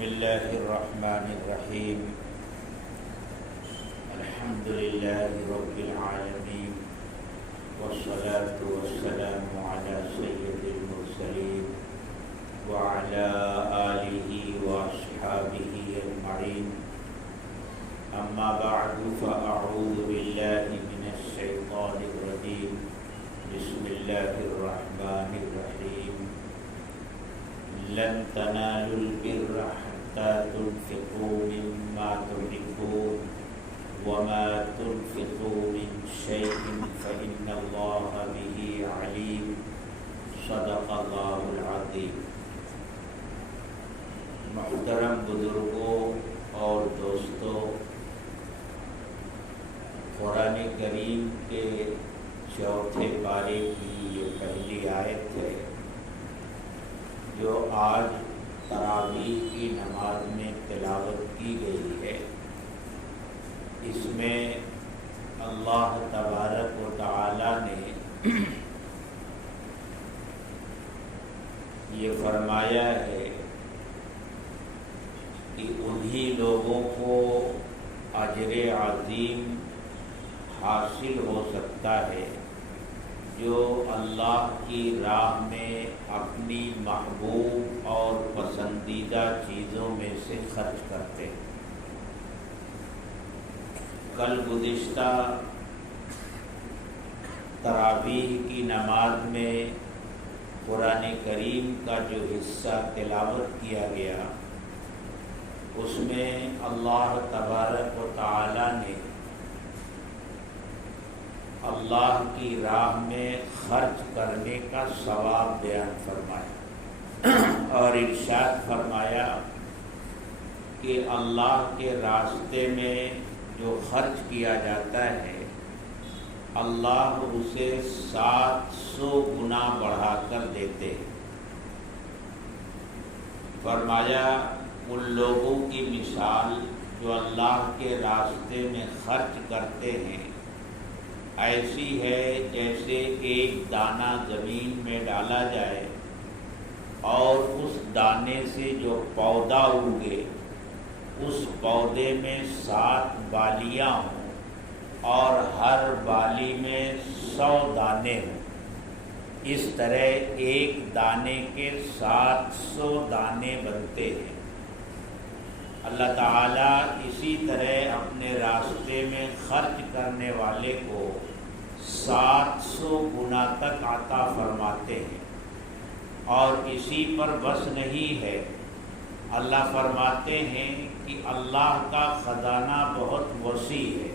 بسم اللہ الرحمن الرحیم الحمد للہ رب العالمین والصلاة والسلام علی سید المرسلین وعلی آلہ واصحابہ اجمعین اما بعد فاعوذ باللہ من الشیطان الرجیم بسم اللہ الرحمن الرحیم لن تنالوا البر حتى تنفقوا مما تحبون وما تنفقوا من شيء فإن الله به عليم صدق الله العظيم۔ محترم بزرگوں اور دوستوں، قرآن کریم کے چوتھے پارے کی یہ پہلی آیت ہے جو آج تراویح کی نماز میں تلاوت کی گئی ہے۔ اس میں اللہ تبارک و تعالی نے یہ فرمایا ہے کہ انہی لوگوں کو اجر عظیم حاصل ہو سکتا ہے جو اللہ کی راہ میں اپنی محبوب اور پسندیدہ چیزوں میں سے خرچ کرتے ہیں۔ کل گزشتہ تراویح کی نماز میں قرآن کریم کا جو حصہ تلاوت کیا گیا اس میں اللہ تبارک و تعالی نے اللہ کی راہ میں خرچ کرنے کا ثواب بیان فرمایا اور ارشاد فرمایا کہ اللہ کے راستے میں جو خرچ کیا جاتا ہے اللہ اسے 700 گنا بڑھا کر دیتے ہیں۔ فرمایا ان لوگوں کی مثال جو اللہ کے راستے میں خرچ کرتے ہیں ایسی ہے جیسے ایک دانہ زمین میں ڈالا جائے اور اس دانے سے جو پودا اگے اس پودے میں 7 بالیاں ہوں اور ہر بالی میں 100 دانے ہوں۔ اس طرح ایک دانے کے 700 دانے بنتے ہیں۔ اللہ تعالیٰ اسی طرح اپنے راستے میں خرچ کرنے والے کو 700 گنا تک عطا فرماتے ہیں، اور اسی پر بس نہیں ہے، اللہ فرماتے ہیں کہ اللہ کا خزانہ بہت وسیع ہے۔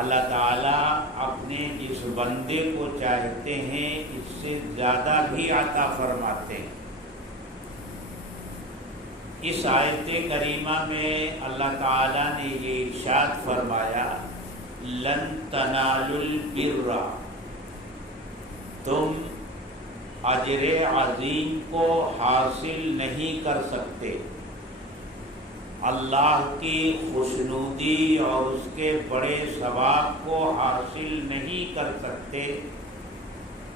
اللہ تعالیٰ اپنے جس بندے کو چاہتے ہیں اس سے زیادہ بھی عطا فرماتے ہیں۔ اس آیت کریمہ میں اللہ تعالیٰ نے یہ ارشاد فرمایا لن تنالوا البر، تم اجر عظیم کو حاصل نہیں کر سکتے، اللہ کی خوشنودی اور اس کے بڑے ثواب کو حاصل نہیں کر سکتے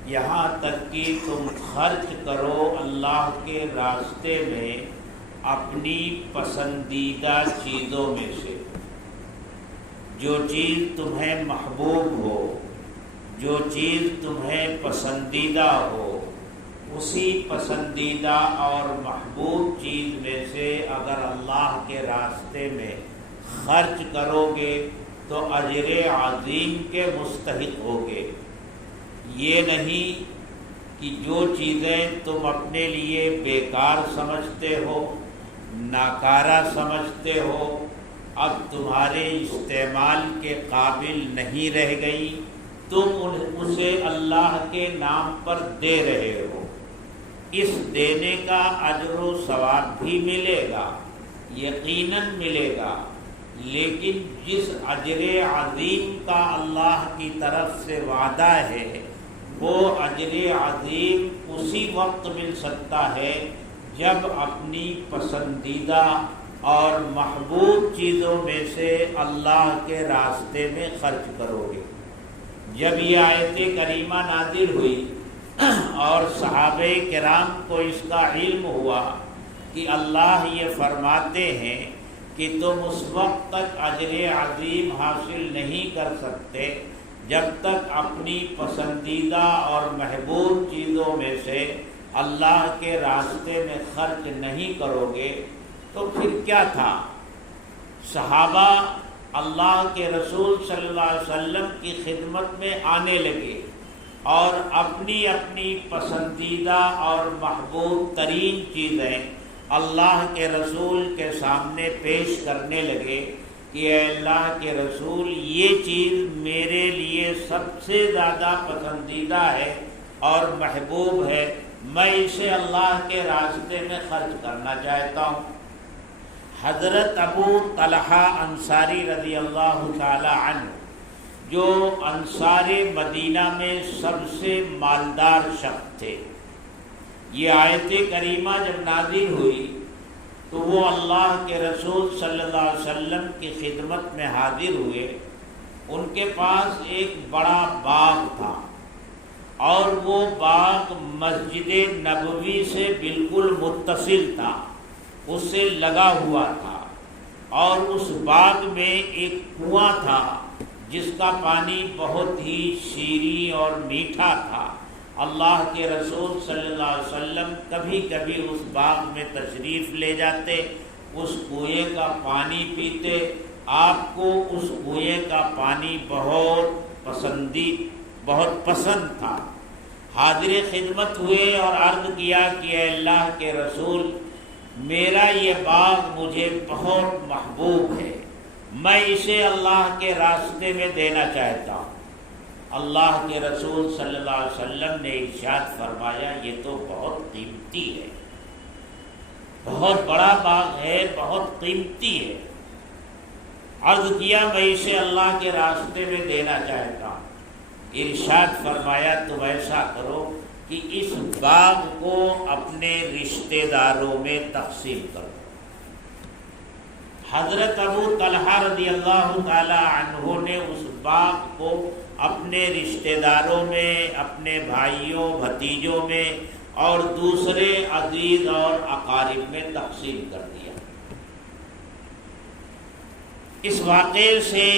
یہاں تک کہ تم خرچ کرو اللہ کے راستے میں اپنی پسندیدہ چیزوں میں سے۔ جو چیز تمہیں محبوب ہو، جو چیز تمہیں پسندیدہ ہو، اسی پسندیدہ اور محبوب چیز میں سے اگر اللہ کے راستے میں خرچ کرو گے تو اجر عظیم کے مستحق ہوگے۔ یہ نہیں کہ جو چیزیں تم اپنے لیے بیکار سمجھتے ہو، ناکارہ سمجھتے ہو، اب تمہارے استعمال کے قابل نہیں رہ گئی، تم اسے اللہ کے نام پر دے رہے ہو۔ اس دینے کا اجر و ثواب بھی ملے گا، یقیناً ملے گا، لیکن جس اجر عظیم کا اللہ کی طرف سے وعدہ ہے وہ اجر عظیم اسی وقت مل سکتا ہے جب اپنی پسندیدہ اور محبوب چیزوں میں سے اللہ کے راستے میں خرچ کرو گے۔ جب یہ آیت کریمہ نازل ہوئی اور صحابہ کرام کو اس کا علم ہوا کہ اللہ یہ فرماتے ہیں کہ تم اس وقت تک اجر عظیم حاصل نہیں کر سکتے جب تک اپنی پسندیدہ اور محبوب چیزوں میں سے اللہ کے راستے میں خرچ نہیں کرو گے۔ تو پھر کیا تھا؟ صحابہ اللہ کے رسول صلی اللہ علیہ وسلم کی خدمت میں آنے لگے اور اپنی اپنی پسندیدہ اور محبوب ترین چیزیں اللہ کے رسول کے سامنے پیش کرنے لگے کہ اے اللہ کے رسول، یہ چیز میرے لیے سب سے زیادہ پسندیدہ ہے اور محبوب ہے، میں اسے اللہ کے راستے میں خرچ کرنا چاہتا ہوں۔ حضرت ابو طلحہ انصاری رضی اللہ تعالی عنہ، جو انصار مدینہ میں سب سے مالدار شخص تھے، یہ آیت کریمہ جب نازل ہوئی تو وہ اللہ کے رسول صلی اللہ علیہ وسلم کی خدمت میں حاضر ہوئے۔ ان کے پاس ایک بڑا باغ تھا اور وہ باغ مسجد نبوی سے بالکل متصل تھا، اس سے لگا ہوا تھا، اور اس باغ میں ایک کنواں تھا جس کا پانی بہت ہی شیریں اور میٹھا تھا۔ اللہ کے رسول صلی اللہ علیہ وسلم کبھی کبھی اس باغ میں تشریف لے جاتے، اس کنویں کا پانی پیتے۔ آپ کو اس کنویں کا پانی بہت پسند تھا۔ حاضر خدمت ہوئے اور عرض کیا کہ اے اللہ کے رسول، میرا یہ باغ مجھے بہت محبوب ہے، میں اسے اللہ کے راستے میں دینا چاہتا ہوں۔ اللہ کے رسول صلی اللہ علیہ وسلم نے ارشاد فرمایا، یہ تو بہت قیمتی ہے، بہت بڑا باغ ہے، بہت قیمتی ہے۔ عرض کیا میں اسے اللہ کے راستے میں دینا چاہتا ہوں۔ ارشاد فرمایا تم ایسا کرو کہ اس باغ کو اپنے رشتہ داروں میں تقسیم کرو۔ حضرت ابو طلحہ رضی اللہ تعالی عنہ نے اس باغ کو اپنے رشتہ داروں میں، اپنے بھائیوں بھتیجوں میں اور دوسرے عزیز اور اقارب میں تقسیم کر دیا۔ اس واقعے سے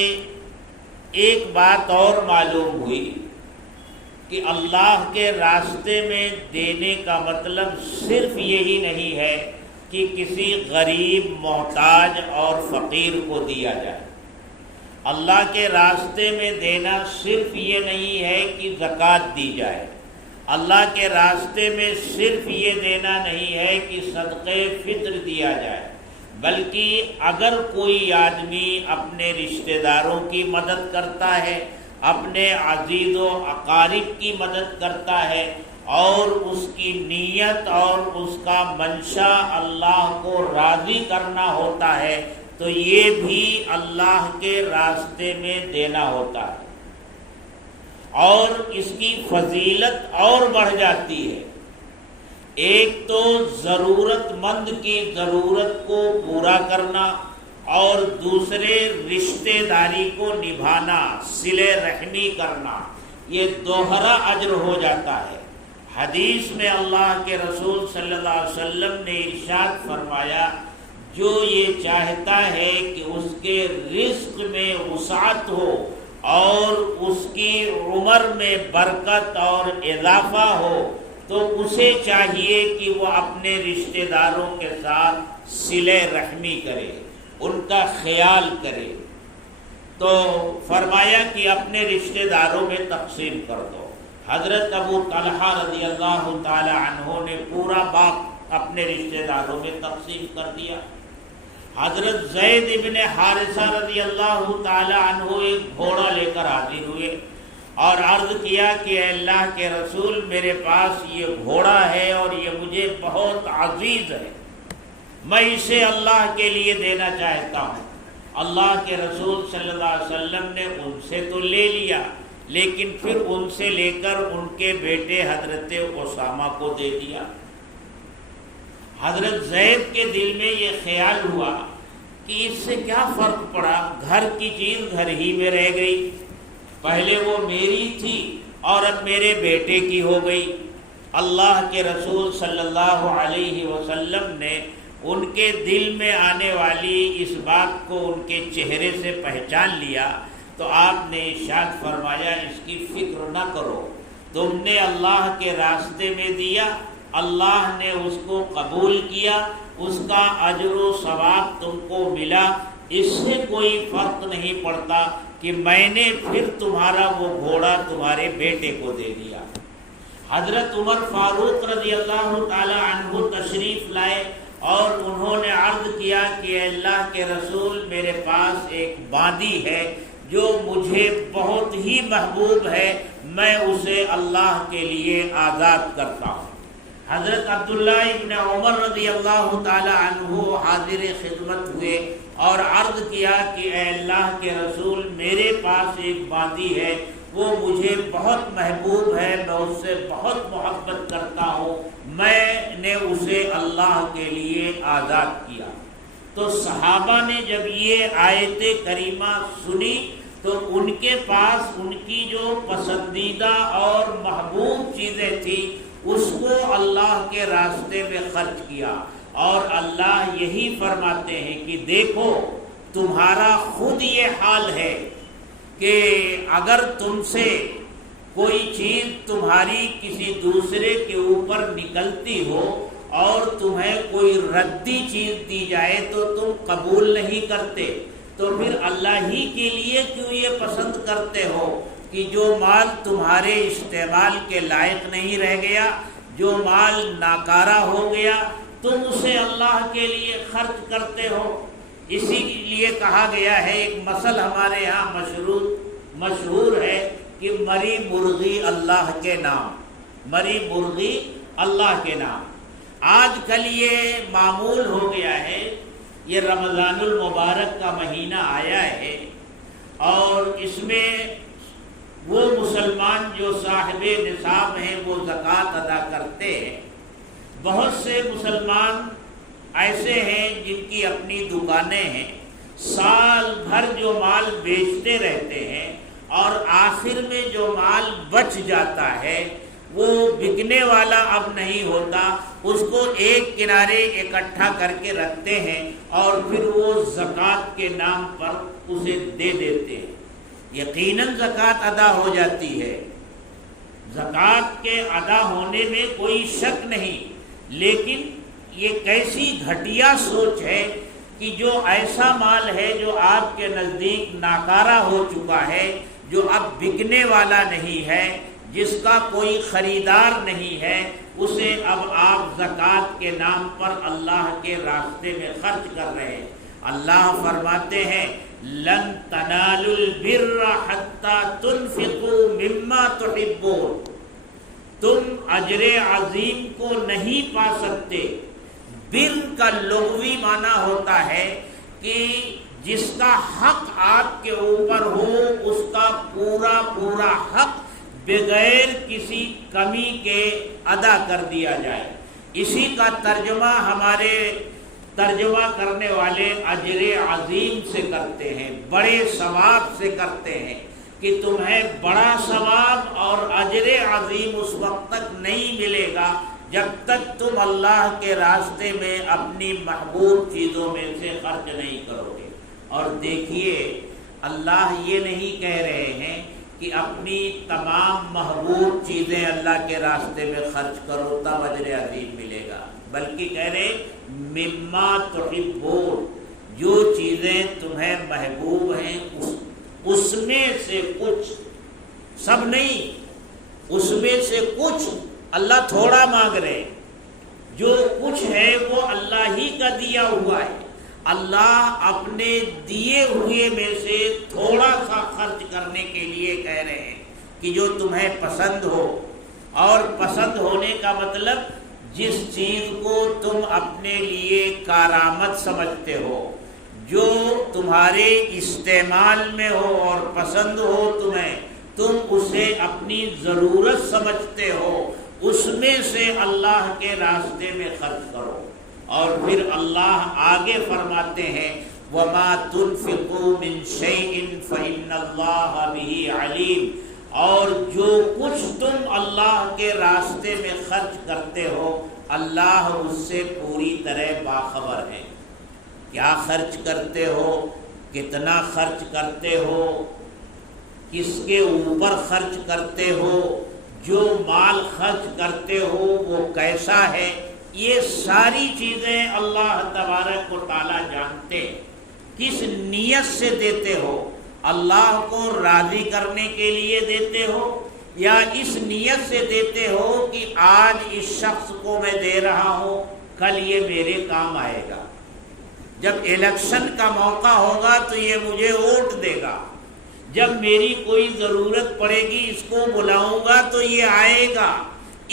ایک بات اور معلوم ہوئی کہ اللہ کے راستے میں دینے کا مطلب صرف یہی نہیں ہے کہ کسی غریب، محتاج اور فقیر کو دیا جائے۔ اللہ کے راستے میں دینا صرف یہ نہیں ہے کہ زکوٰۃ دی جائے۔ اللہ کے راستے میں صرف یہ دینا نہیں ہے کہ صدقہ فطر دیا جائے، بلکہ اگر کوئی آدمی اپنے رشتہ داروں کی مدد کرتا ہے، اپنے عزیز و اقارب کی مدد کرتا ہے اور اس کی نیت اور اس کا منشا اللہ کو راضی کرنا ہوتا ہے، تو یہ بھی اللہ کے راستے میں دینا ہوتا ہے، اور اس کی فضیلت اور بڑھ جاتی ہے۔ ایک تو ضرورت مند کی ضرورت کو پورا کرنا، اور دوسرے رشتہ داری کو نبھانا، صلہ رحمی کرنا، یہ دوہرا اجر ہو جاتا ہے۔ حدیث میں اللہ کے رسول صلی اللہ علیہ وسلم نے ارشاد فرمایا، جو یہ چاہتا ہے کہ اس کے رزق میں وسعت ہو اور اس کی عمر میں برکت اور اضافہ ہو، تو اسے چاہیے کہ وہ اپنے رشتہ داروں کے ساتھ صلہ رحمی کرے، ان کا خیال کرے۔ تو فرمایا کہ اپنے رشتہ داروں میں تقسیم کر دو۔ حضرت ابو طلحہ رضی اللہ تعالی عنہ نے پورا باغ اپنے رشتہ داروں میں تقسیم کر دیا۔ حضرت زید ابن حارثہ رضی اللہ تعالی عنہ ایک گھوڑا لے کر حاضر ہوئے اور عرض کیا کہ اے اللہ کے رسول، میرے پاس یہ گھوڑا ہے اور یہ مجھے بہت عزیز ہے، میں اسے اللہ کے لیے دینا چاہتا ہوں۔ اللہ کے رسول صلی اللہ علیہ وسلم نے ان سے تو لے لیا، لیکن پھر ان سے لے کر ان کے بیٹے حضرت اسامہ کو دے دیا۔ حضرت زید کے دل میں یہ خیال ہوا کہ اس سے کیا فرق پڑا، گھر کی چیز گھر ہی میں رہ گئی، پہلے وہ میری تھی اور اب میرے بیٹے کی ہو گئی۔ اللہ کے رسول صلی اللہ علیہ وسلم نے ان کے دل میں آنے والی اس بات کو ان کے چہرے سے پہچان لیا تو آپ نے ارشاد فرمایا اس کی فکر نہ کرو، تم نے اللہ کے راستے میں دیا، اللہ نے اس کو قبول کیا، اس کا اجر و ثواب تم کو ملا، اس سے کوئی فرق نہیں پڑتا کہ میں نے پھر تمہارا وہ گھوڑا تمہارے بیٹے کو دے دیا۔ حضرت عمر فاروق رضی اللہ تعالی عنہ تشریف لائے اور انہوں نے عرض کیا کہ اللہ کے رسول، میرے پاس ایک باندی ہے جو مجھے بہت ہی محبوب ہے، میں اسے اللہ کے لیے آزاد کرتا ہوں۔ حضرت عبداللہ ابن عمر رضی اللہ تعالی عنہ حاضر خدمت ہوئے اور عرض کیا کہ اے اللہ کے رسول، میرے پاس ایک باندی ہے، وہ مجھے بہت محبوب ہے، میں اس سے بہت محبت کرتا ہوں، میں نے اسے اللہ کے لیے آزاد کیا۔ تو صحابہ نے جب یہ آیت کریمہ سنی تو ان کے پاس ان کی جو پسندیدہ اور محبوب چیزیں تھیں اس کو اللہ کے راستے میں خرچ کیا، اور اللہ یہی فرماتے ہیں کہ دیکھو تمہارا خود یہ حال ہے کہ اگر تم سے کوئی چیز تمہاری کسی دوسرے کے اوپر نکلتی ہو اور تمہیں کوئی ردی چیز دی جائے تو تم قبول نہیں کرتے، تو پھر اللہ ہی کے لیے کیوں یہ پسند کرتے ہو کہ جو مال تمہارے استعمال کے لائق نہیں رہ گیا، جو مال ناکارہ ہو گیا، تم اسے اللہ کے لیے خرچ کرتے ہو۔ اسی لیے کہا گیا ہے، ایک مثل ہمارے یہاں مشہور ہے کہ مری مرغی اللہ کے نام، مری مرغی اللہ کے نام۔ آج کل یہ معمول ہو گیا ہے، یہ رمضان المبارک کا مہینہ آیا ہے اور اس میں وہ مسلمان جو صاحب نصاب ہیں وہ زکوٰۃ ادا کرتے ہیں۔ بہت سے مسلمان ایسے ہیں جن کی اپنی دکانیں ہیں، سال بھر جو مال بیچتے رہتے ہیں اور آخر میں جو مال بچ جاتا ہے وہ بکنے والا اب نہیں ہوتا، اس کو ایک کنارے اکٹھا کر کے رکھتے ہیں اور پھر وہ زکوٰۃ کے نام پر اسے دے دیتے ہیں۔ یقیناً زکوٰۃ ادا ہو جاتی ہے، زکوٰۃ کے ادا ہونے میں کوئی شک نہیں، لیکن یہ کیسی گھٹیا سوچ ہے کہ جو ایسا مال ہے جو آپ کے نزدیک ناکارہ ہو چکا ہے، جو اب بکنے والا نہیں ہے، جس کا کوئی خریدار نہیں ہے، اسے اب آپ زکوٰۃ کے نام پر اللہ کے راستے میں خرچ کر رہے ہیں۔ اللہ فرماتے ہیں لن تنالوا البر حتى تنفقوا مما تحبون، تم اجر عظیم کو نہیں پا سکتے۔ بر کا لغوی معنی ہوتا ہے کہ جس کا حق آپ کے اوپر ہو اس کا پورا پورا حق بغیر کسی کمی کے ادا کر دیا جائے۔ اسی کا ترجمہ ہمارے ترجمہ کرنے والے اجر عظیم سے کرتے ہیں، بڑے ثواب سے کرتے ہیں کہ تمہیں بڑا ثواب اور اجر عظیم اس وقت تک نہیں ملے گا جب تک تم اللہ کے راستے میں اپنی محبوب چیزوں میں سے خرچ نہیں کرو گے۔ اور دیکھیے اللہ یہ نہیں کہہ رہے ہیں کہ اپنی تمام محبوب چیزیں اللہ کے راستے میں خرچ کرو تب اجر عظیم ملے گا، بلکہ کہہ رہے مما تحبون، جو چیزیں تمہیں محبوب ہیں اس میں سے کچھ، سب نہیں، اس میں سے کچھ اللہ تھوڑا مانگ رہے، جو کچھ ہے وہ اللہ ہی کا دیا ہوا ہے۔ اللہ اپنے دیے ہوئے میں سے تھوڑا سا خرچ کرنے کے لیے کہہ رہے ہیں کہ جو تمہیں پسند ہو، اور پسند ہونے کا مطلب جس چیز کو تم اپنے لیے کارآمد سمجھتے ہو، جو تمہارے استعمال میں ہو اور پسند ہو تمہیں، تم اسے اپنی ضرورت سمجھتے ہو، اس میں سے اللہ کے راستے میں خرچ کرو۔ اور پھر اللہ آگے فرماتے ہیں وَمَا تُنْفِقُوا مِنْ شَيْءٍ فَإِنَّ اللَّهَ بِهِ عَلِيمٌ، اور جو کچھ تم اللہ کے راستے میں خرچ کرتے ہو اللہ اس سے پوری طرح باخبر ہے۔ کیا خرچ کرتے ہو، کتنا خرچ کرتے ہو، کس کے اوپر خرچ کرتے ہو، جو مال خرچ کرتے ہو وہ کیسا ہے، یہ ساری چیزیں اللہ تبارک و تعالیٰ جانتے۔ کس نیت سے دیتے ہو، اللہ کو راضی کرنے کے لیے دیتے ہو یا اس نیت سے دیتے ہو کہ آج اس شخص کو میں دے رہا ہوں، کل یہ میرے کام آئے گا، جب الیکشن کا موقع ہوگا تو یہ مجھے ووٹ دے گا، جب میری کوئی ضرورت پڑے گی اس کو بلاؤں گا تو یہ آئے گا،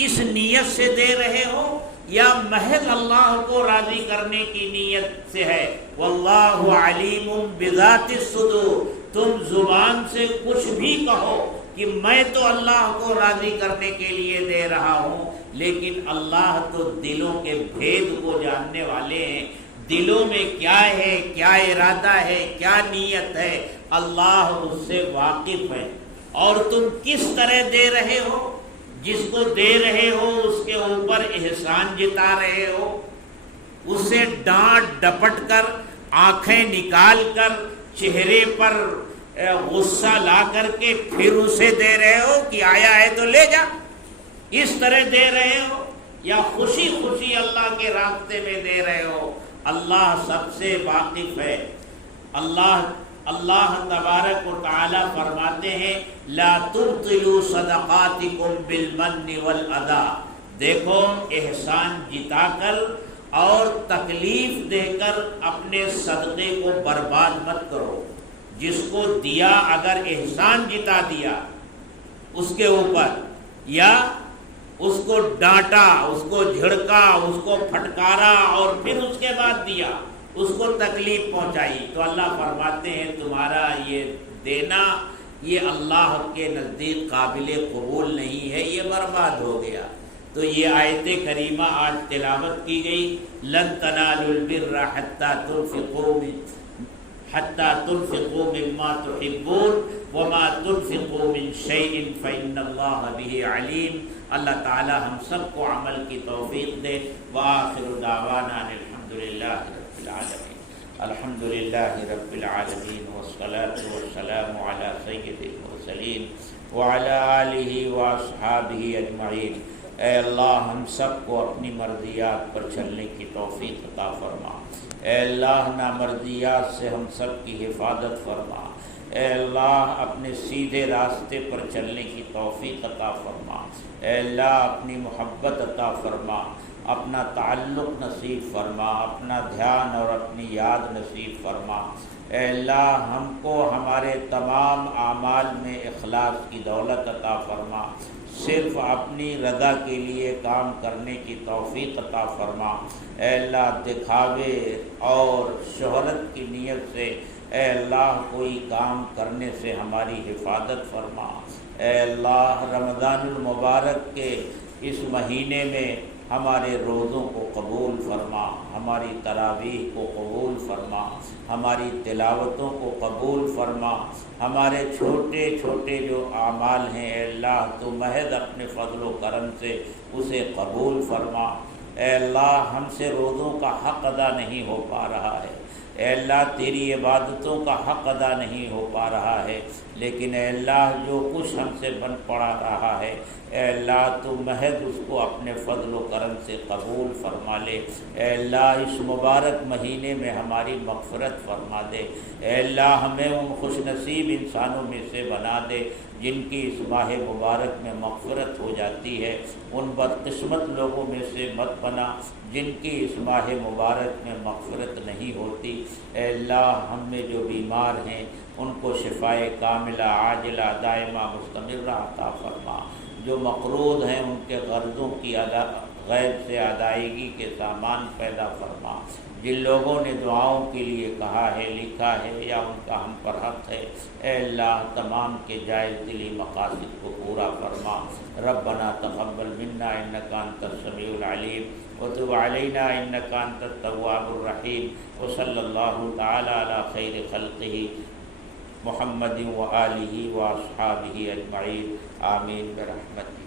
اس نیت سے دے رہے ہو یا محض اللہ کو راضی کرنے کی نیت سے ہے؟ واللہ علیم بذات الصدور، تم زبان سے کچھ بھی کہو کہ میں تو اللہ کو راضی کرنے کے لیے دے رہا ہوں، لیکن اللہ تو دلوں کے بھید کو جاننے والے ہیں، دلوں میں کیا ہے، کیا ارادہ ہے، کیا نیت ہے، اللہ اس سے واقف ہے۔ اور تم کس طرح دے رہے ہو، جس کو دے رہے ہو اس کے اوپر احسان جتا رہے ہو، اسے ڈانٹ ڈپٹ کر، آنکھیں نکال کر، چہرے پر غصہ لا کر کے پھر اسے دے رہے ہو کہ آیا ہے تو لے جا، اس طرح دے رہے ہو یا خوشی خوشی اللہ کے راستے میں دے رہے ہو؟ اللہ سب سے واقف ہے۔ اللہ تبارک و تعالی فرماتے ہیں لا تبطلوا صدقاتکم بالمن والاذى، دیکھو احسان جتا کر اور تکلیف دے کر اپنے صدقے کو برباد مت کرو۔ جس کو دیا اگر احسان جتا دیا اس کے اوپر، یا اس کو ڈانٹا، اس کو جھڑکا، اس کو پھٹکارا اور پھر اس کے بعد دیا، اس کو تکلیف پہنچائی، تو اللہ فرماتے ہیں تمہارا یہ دینا یہ اللہ کے نزدیک قابل قبول نہیں ہے، یہ برباد ہو گیا۔ تو یہ آیت کریمہ آج تلاوت کی گئی، لن تنالوا البر حتى تنفقوا مما تحبون وما تنفقوا من شيء فإن الله به عليم۔ اللہ تعالی ہم سب کو عمل کی توفیق دے۔ وآخر دعوانا الحمد للہ رب العالمین، الحمد للہ رب العالمین، والصلاة والسلام علی سید المرسلین وعلی آلہ واصحابہ اجمعین۔ اے اللہ ہم سب کو اپنی مرضیات پر چلنے کی توفیق عطا فرما۔ اے اللہ نامرضیات سے ہم سب کی حفاظت فرما۔ اے اللہ اپنے سیدھے راستے پر چلنے کی توفیق عطا فرما۔ اے اللہ اپنی محبت عطا فرما، اپنا تعلق نصیب فرما، اپنا دھیان اور اپنی یاد نصیب فرما۔ اے اللہ ہم کو ہمارے تمام اعمال میں اخلاص کی دولت عطا فرما، صرف اپنی رضا کے لیے کام کرنے کی توفیق عطا فرما۔ اے اللہ دکھاوے اور شہرت کی نیت سے اے اللہ کوئی کام کرنے سے ہماری حفاظت فرما۔ اے اللہ رمضان المبارک کے اس مہینے میں ہمارے روزوں کو قبول فرما، ہماری تراویح کو قبول فرما، ہماری تلاوتوں کو قبول فرما، ہمارے چھوٹے چھوٹے جو اعمال ہیں اے اللہ تو محض اپنے فضل و کرم سے اسے قبول فرما۔ اے اللہ ہم سے روزوں کا حق ادا نہیں ہو پا رہا ہے، اے اللہ تیری عبادتوں کا حق ادا نہیں ہو پا رہا ہے، لیکن اے اللہ جو کچھ ہم سے بن پڑا رہا ہے اے اللہ تو محض اس کو اپنے فضل و کرم سے قبول فرما لے۔ اے اللہ اس مبارک مہینے میں ہماری مغفرت فرما دے۔ اے اللہ ہمیں ان خوش نصیب انسانوں میں سے بنا دے جن کی اس ماہ مبارک میں مغفرت ہو جاتی ہے، ان بدقسمت لوگوں میں سے مت بنا جن کی اس ماہ مبارک میں مغفرت نہیں ہوتی۔ اے اللہ ہم میں جو بیمار ہیں ان کو شفائے کاملہ عاجلہ دائمہ مستمرہ عطا فرما، جو مقروض ہیں ان کے قرضوں کی غیب سے ادائیگی کے سامان پیدا فرما۔ جن لوگوں نے دعاؤں کے لیے کہا ہے، لکھا ہے یا ان کا ہم پر حق ہے اے اللہ تمام کے جائز دلی مقاصد کو پورا فرما۔ ربنا تقبل منا انک انت السمیع العلیم وتب علینا انک انت التواب الرحیم، وصلی اللہ تعالی علی خیر خلقہ محمد وآلہ واصحابہ اجمعین، آمین برحمتک۔